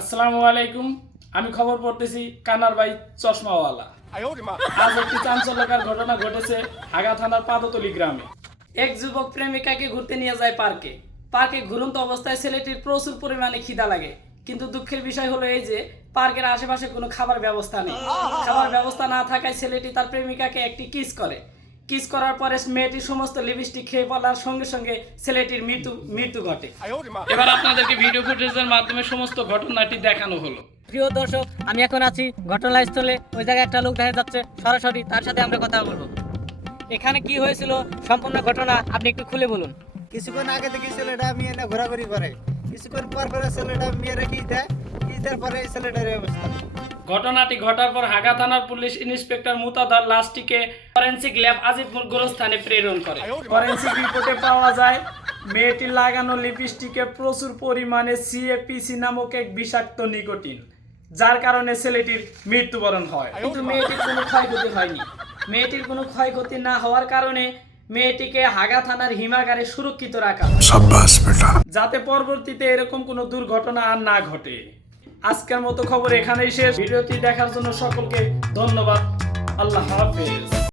আসসালামু আলাইকুম। আমি খবর পড়তেছি কানার ভাই চশমাওয়ালা। আজ একটি চাঞ্চল্যকর ঘটনা ঘটেছে হাগা থানার পাদতলি গ্রামে। এক যুবক প্রেমিকাকে ঘুরতে নিয়ে যায় পার্কে। পার্কে ঘুরন্ত অবস্থায় ছেলেটির প্রচুর পরিমাণে খিদা লাগে, কিন্তু দুঃখের বিষয় হলো এই যে পার্কের আশেপাশে কোনো খাবার ব্যবস্থা নেই। খাবার ব্যবস্থা না থাকায় ছেলেটি তার প্রেমিকাকে একটি কিস করে। কিস করার পরে মেয়েটির সমস্ত লিপস্টিক খেয়ে ফেলার সঙ্গে সঙ্গে ছেলেটির মৃত্যু ঘটে। এবার আপনাদেরকে ভিডিও ফুটেজের মাধ্যমে সমস্ত ঘটনাটি দেখানো হলো। প্রিয় দর্শক, আমি এখন আছি ঘটনাস্থলে। ওই জায়গায় একটা লোক দেখা যাচ্ছে, সরাসরি তার সাথে আমরা কথা বলবো। এখানে কি হয়েছিল সম্পূর্ণ ঘটনা আপনি একটু খুলে বলুন। কিছুক্ষণ আগে থেকে ছেলেটা মেয়ে না ঘোরাঘুরি করে, কিছুক্ষণ পর পরে ছেলেটা মেয়েরা কি দেয়, কি দেওয়ার পরে এই ছেলেটার এই অবস্থা। ঘটনাটি ঘটার পর হাগা থানার পুলিশ ইন্সপেক্টর মুতাদার লাশটিকে ফরেনসিক ল্যাব আজিমপুর গোরস্থানে প্রেরণ করে। ফরেনসিক রিপোর্টে পাওয়া যায় মেয়েটির লাগানো লিপস্টিকে প্রচুর পরিমাণে সিএপিসি নামক এক বিষাক্ত নিকোটিন, যার কারণে ছেলেটির মৃত্যুবরণ হয়। কিন্তু মেয়েটির কোনো ক্ষয়ক্ষতি হয়নি। মেয়েটির কোনো ক্ষয়ক্ষতি না হওয়ার কারণে মেয়েটিকে হাগা থানার হিমাগারে সুরক্ষিত রাখা হয়, যাতে পরবর্তীতে এরকম কোনো দুর্ঘটনা আর না ঘটে। আজকের মতো খবর এখানেই শেষ। ভিডিওটি দেখার জন্য সকলকে ধন্যবাদ। আল্লাহ হাফেজ।